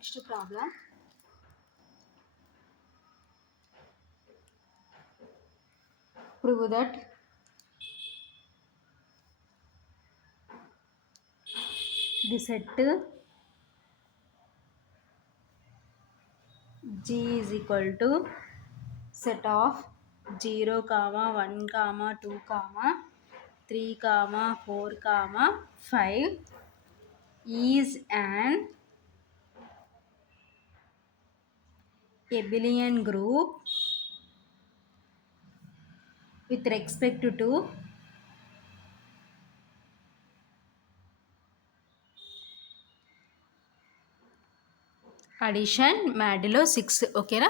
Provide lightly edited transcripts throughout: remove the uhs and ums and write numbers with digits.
Next problem. Prove that the set G is equal to set of 0, 1, 2, 3, 4, 5 is an abelian group with respect to addition modulo 6. ఓకేనా.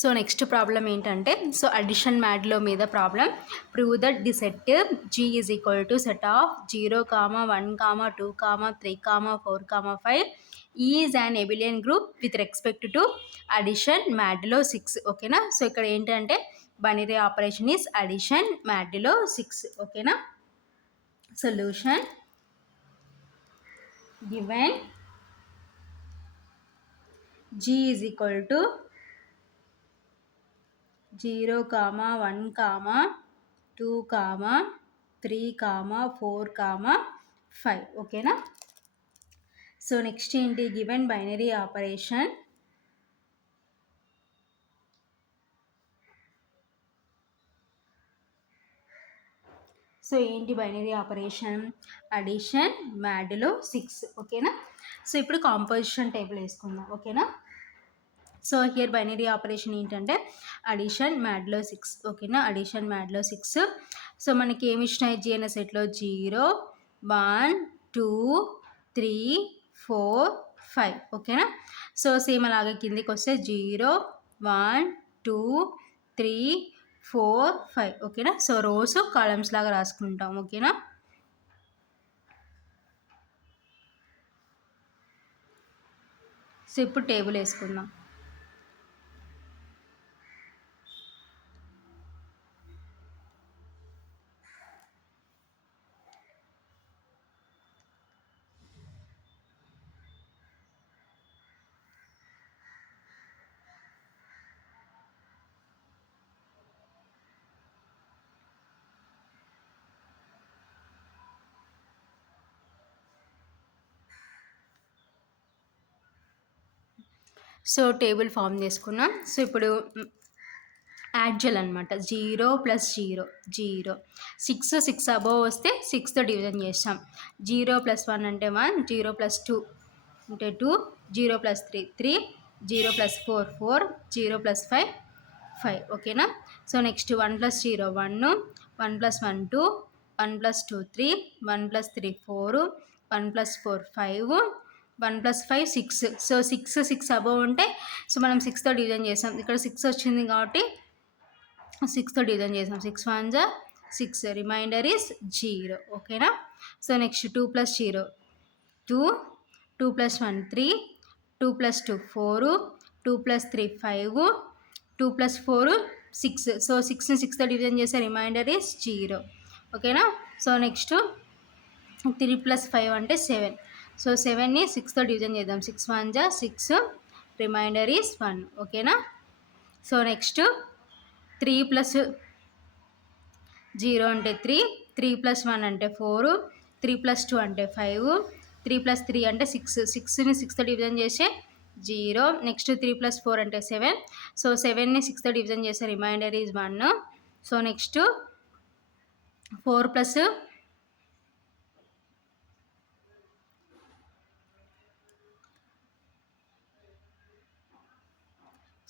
So next problem ఏంటంటే, so addition modulo మీద problem. Prove that the set G is equal to set of 0, 1, 2, 3, 4, 5 is an abelian group with respect to addition modulo 6. ఓకేనా. So ఇక్కడ ఏంటంటే binary operation is addition modulo 6. ఓకేనా. Solution given G is equal to 0, 1, 2, 3, 4, 5. ఓకేనా. So next ఏంటి, given binary operation so ఏంటి binary operation, addition modulo 6. ఓకేనా. సో ఇప్పుడు composition table వేసుకుందాం. ఓకేనా. సో హియర్ బైనరీ ఆపరేషన్ ఏంటంటే అడిషన్ మ్యాడ్లో 6. ఓకేనా. Addition modulo 6. సో మనకి ఏమి ఇచ్చినాయి జీ అనే సెట్లో 0, 1, 2, 3, 4, 5. ఓకేనా. సో సేమ్ అలాగే కిందికి వస్తే 0, 1, 2, 3, 4, 5. ఓకేనా. సో రోస్ కాలమ్స్ లాగా రాసుకుంటాం. ఓకేనా. సో ఇప్పుడు టేబుల్ వేసుకుందాం. సో టేబుల్ ఫామ్ చేసుకున్నాం. సో ఇప్పుడు యాడ్ చేయాలన్నమాట. 0 + 0 0, 6 6 అబోవ్ వస్తే 6తో డివిజన్ చేస్తాం. 0 + 1 అంటే 1, 0 + 2 అంటే 2, 0 + 3 3, 0 + 4 4, 0 + 5 5. ఓకేనా. So next 1 + 0 1, 1 + 1 2, 1 + 2 3, 1 + 3 4, 1 + 4 5, 1 + 5 6. సో 6 6 అబోవ్ ఉంటే సో మనం 6తో డివిజన్ చేసాం. ఇక్కడ 6 వచ్చింది కాబట్టి 6తో డివిజన్ చేసాం. 6 1 6, రిమైండర్ ఈస్ 0. ఓకేనా. So next 2 + 0 2, 2 + 1 3, 2 + 2 4, 2 + 3 5, 2 + 4 6. సో 6ని 6తో డివిజన్ చేస్తే రిమైండర్ ఈస్ 0. ఓకేనా. సో నెక్స్ట్ 3 + 5 అంటే 7. సో 7ని 6తో డివిజన్ చేద్దాం. 6 1 6, రిమైండర్ ఈస్ 1. ఓకేనా. సో నెక్స్ట్ 3 + 0 అంటే 3, 3 + 1 అంటే 4, 3 + 2 అంటే 5, 3 + 3 అంటే 6. 6ని 6తో డివిజన్ చేస్తే 0. నెక్స్ట్ 3 + 4 అంటే 7. సో 7ని 6తో డివిజన్ చేస్తే remainder is 1. So next 4 +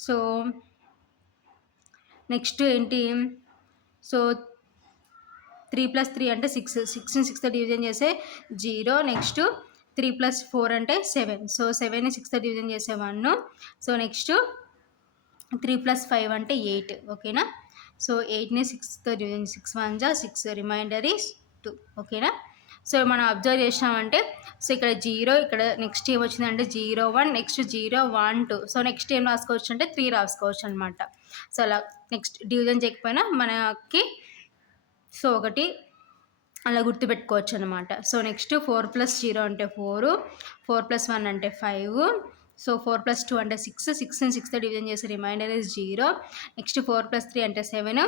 so next ఏంటి, సో 3 + 3 అంటే 6. 6ని 6తో డివిజన్ చేస్తే 0. నెక్స్ట్ 3 + 4 అంటే 7. సో 7ని 6తో డివిజన్ చేస్తే 1. సో నెక్స్ట్ 3 + 5 అంటే 8. ఓకేనా. సో 8ని 6తో డివిజన్ 6 1 6, రిమైండర్ ఈస్ 2. ఓకేనా. సో మనం అబ్జర్వ్ చేసినామంటే సో ఇక్కడ 0, ఇక్కడ నెక్స్ట్ ఏం వచ్చిందంటే 0 1, నెక్స్ట్ 0 1 2. సో నెక్స్ట్ ఏం రాసుకోవచ్చు అంటే 3 రాసుకోవచ్చు అనమాట. సో అలా నెక్స్ట్ డివిజన్ చేయకపోయినా మనకి సో ఒకటి అలా గుర్తుపెట్టుకోవచ్చు అనమాట. సో నెక్స్ట్ 4 + 0 అంటే 4, 4 + 1 అంటే 5. సో 4 + 2 అంటే 6, 6ని 6తో డివిజన్ చేసే రిమైండర్ ఈజ్ 0. నెక్స్ట్ 4 + 3 అంటే 7,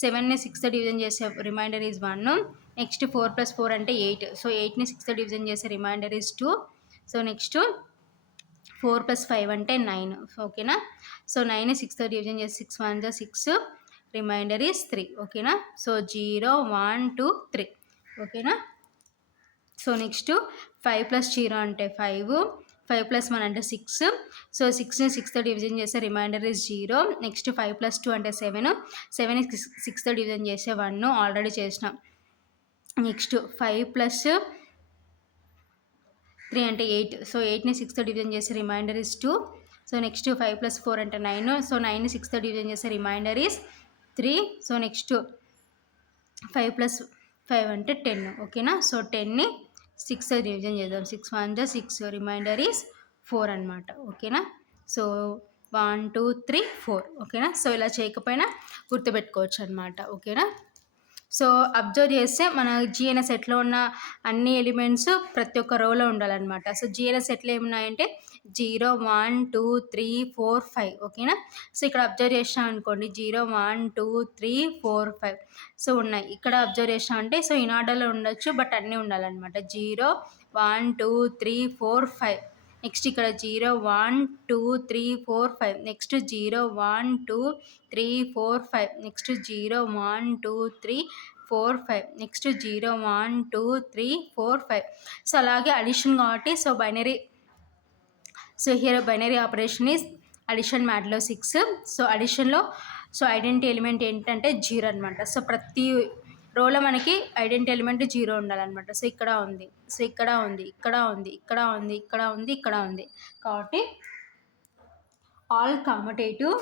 7ని 6తో డివిజన్ చేసే రిమైండర్ ఈజ్ 1. నెక్స్ట్ 4 + 4 అంటే 8, సో 8ని 6తో డివిజన్ చేసే రిమైండర్ ఈజ్ 2. సో నెక్స్ట్ 4 + 5 అంటే 9, ఓకేనా. సో 9ని 6తో డివిజన్ చేసి 6 1 జా 6, రిమైండర్ ఈజ్ 3, ఓకేనా. సో 0 1 2 3, ఓకేనా. సో నెక్స్ట్ 5 + 0 అంటే 5, 5 + 1 అంటే 6. సో 6ని 6తో డివిజన్ చేస్తే రిమైండర్ ఈజ్ 0. నెక్స్ట్ 5 + 2 అంటే 7, 7ని 6తో డివిజన్ చేస్తే 1 ఆల్రెడీ చేసినాం. నెక్స్ట్ 5 + 3 అంటే 8, సో 8ని 6తో డివిజన్ చేస్తే రిమైండర్ ఈజ్ 2. సో నెక్స్ట్ 5 + 4 అంటే 9, సో 9ని 6తో డివిజన్ చేస్తే రిమైండర్ ఈజ్ 3. సో నెక్స్ట్ 5 + 5 అంటే 10, ఓకేనా. సో 10ని 6తో డివిజన్ చేద్దాం. 6 1 జా 6, రిమైండర్ ఈజ్ 4 అనమాట, ఓకేనా. సో 1 2 3 4, ఓకేనా. సో ఇలా చేయకపోయినా గుర్తుపెట్టుకోవచ్చు అనమాట, ఓకేనా. సో అబ్జర్వ్ చేస్తే మన జిఎన్ఎస్ సెట్లో ఉన్న అన్ని ఎలిమెంట్స్ ప్రతి ఒక్క రోలో ఉండాలన్నమాట. సో జిఎన్ఎస్ సెట్లు ఏమున్నాయంటే 0 1 2 3 4 5, ఓకేనా. సో ఇక్కడ అబ్జర్వ్ చేసినాం అనుకోండి 0 1 2 3 4 5 సో ఉన్నాయి. ఇక్కడ అబ్జర్వ్ చేసినాం అంటే సో ఇన్ ఆర్డర్లో ఉండొచ్చు, బట్ అన్నీ ఉండాలన్నమాట. 0 1 2 3 4 5, నెక్స్ట్ ఇక్కడ 0 1 2 3 4 5, నెక్స్ట్ 0 1 2 3 4 5, నెక్స్ట్ 0 1 2 3 4 5, నెక్స్ట్ 0 1 2 3 4 5. సో అలాగే అడిషన్ కాబట్టి so binary, so here binary operation is addition modulo 6. So అడిషన్లో సో ఐడెంటిటీ ఎలిమెంట్ ఏంటంటే 0 అనమాట. సో ప్రతి రోలో మనకి ఐడెంటిటీ ఎలిమెంట్ 0 ఉండాలన్నమాట. సో ఇక్కడ ఉంది, సో ఇక్కడ ఉంది, ఇక్కడ ఉంది, ఇక్కడ ఉంది, ఇక్కడ ఉంది, ఇక్కడ ఉంది. కాబట్టి all commutative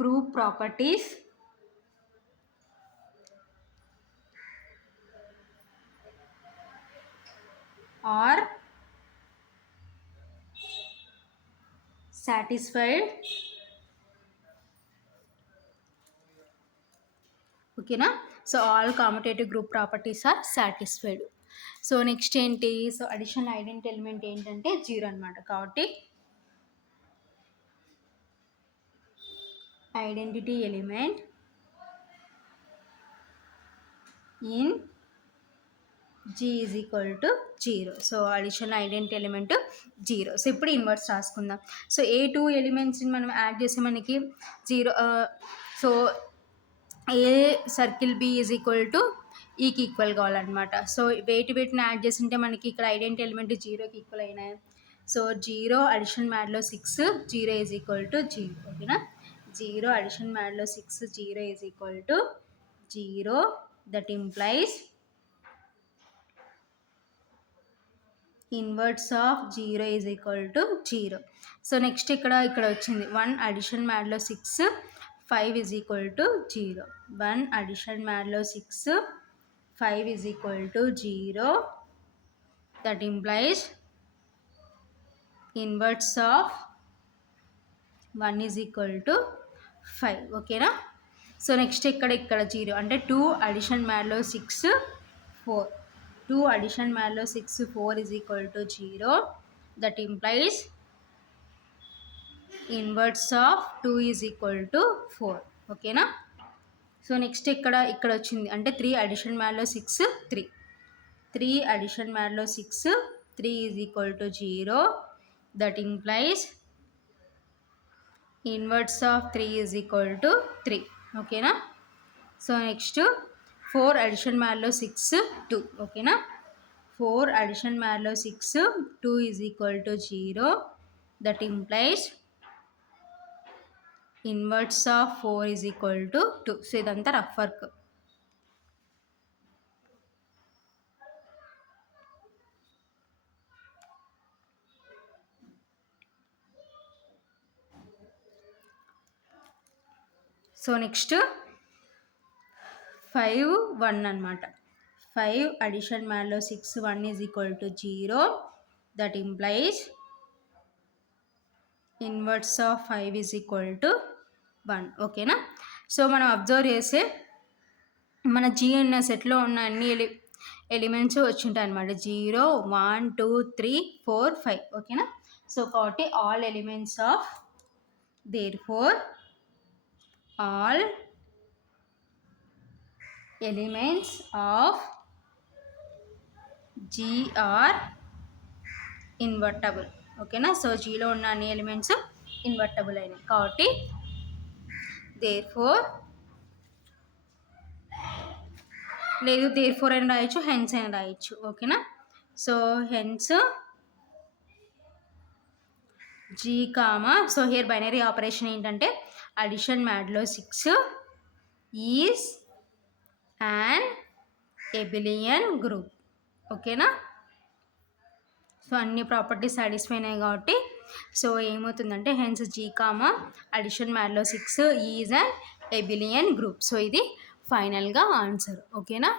group properties are satisfied, ఓకేనా. So all commutative group properties are satisfied. So next ఏంటి, సో అడిషనల్ ఐడెంటిటీ ఎలిమెంట్ ఏంటంటే 0 అనమాట. కాబట్టి identity element in G is equal to 0. So additional identity element 0. So ఇప్పుడు inverse రాసుకుందాం. So ఏ 2 ఎలిమెంట్స్ని మనం యాడ్ చేస్తే మనకి 0, so a circle b is equal to ఈకి ఈక్వల్ కావాలన్నమాట. సో వేటిని యాడ్ చేసింటే మనకి ఇక్కడ ఐడెంటిటీ ఎలిమెంట్ 0కి ఈక్వల్ అయినాయి. So 0 addition modulo 6, 0 is equal to 0, ఓకేనా. 0 addition modulo 6, 0 is equal to 0. That implies inverse of 0 is equal to 0. So next ఇక్కడ వచ్చింది 1 addition modulo 6, 5 is equal to 0. 1 addition modulo 6, 5 is equal to 0. That implies inverse of 1 is equal to 5, ఓకేనా. So next ఇక్కడ 0 అంటే 2 addition modulo 6, 4, 2 addition modulo 6, 4 is equal to 0. That implies inverse of 2 is equal to 4, ఓకేనా. So next ఇక్కడ వచ్చింది అంటే 3 addition modulo 6, 3 addition modulo 6, 3 is equal to 0. That implies inverse of 3 is equal to 3, ఓకేనా. So next 4 addition modulo 6, 2, ఓకేనా. 4 addition modulo 6, 2 is equal to 0. That implies inverse of 4 is equal to 2. So ఇదంతా rough work. So next 5 1 అనమాట. 5 addition modulo 6, 1 is equal to 0. That implies inverse of 5 is equal to 1, ఓకేనా. సో మనం అబ్జర్వ్ చేస్తే మన జీ ఉన్న సెట్లో ఉన్న అన్ని ఎలిమెంట్స్ వచ్చింటాయి అనమాట. 0, 1, 2, 3, 4, 5. ఓకేనా. సో కాబట్టి all elements of therefore all elements of G are invertible. ఓకేనా. సో జీలో ఉన్న అన్ని ఎలిమెంట్స్ ఇన్వర్టబుల్ అయినాయి కాబట్టి దేర్ఫోర్, లేదు దేర్ఫోర్ అని రాయొచ్చు, హెన్స్ అని రాయొచ్చు. ఓకేనా. So hence G comma, so here binary operation ఏంటంటే addition modulo 6 is and abelian group. ఓకేనా. సో అన్ని ప్రాపర్టీస్ సాటిస్ఫై అయినాయి కాబట్టి సో ఏమవుతుందంటే hence G comma addition modulo 6 is and abelian group. So ఇది ఫైనల్గా ఆన్సర్. ఓకేనా.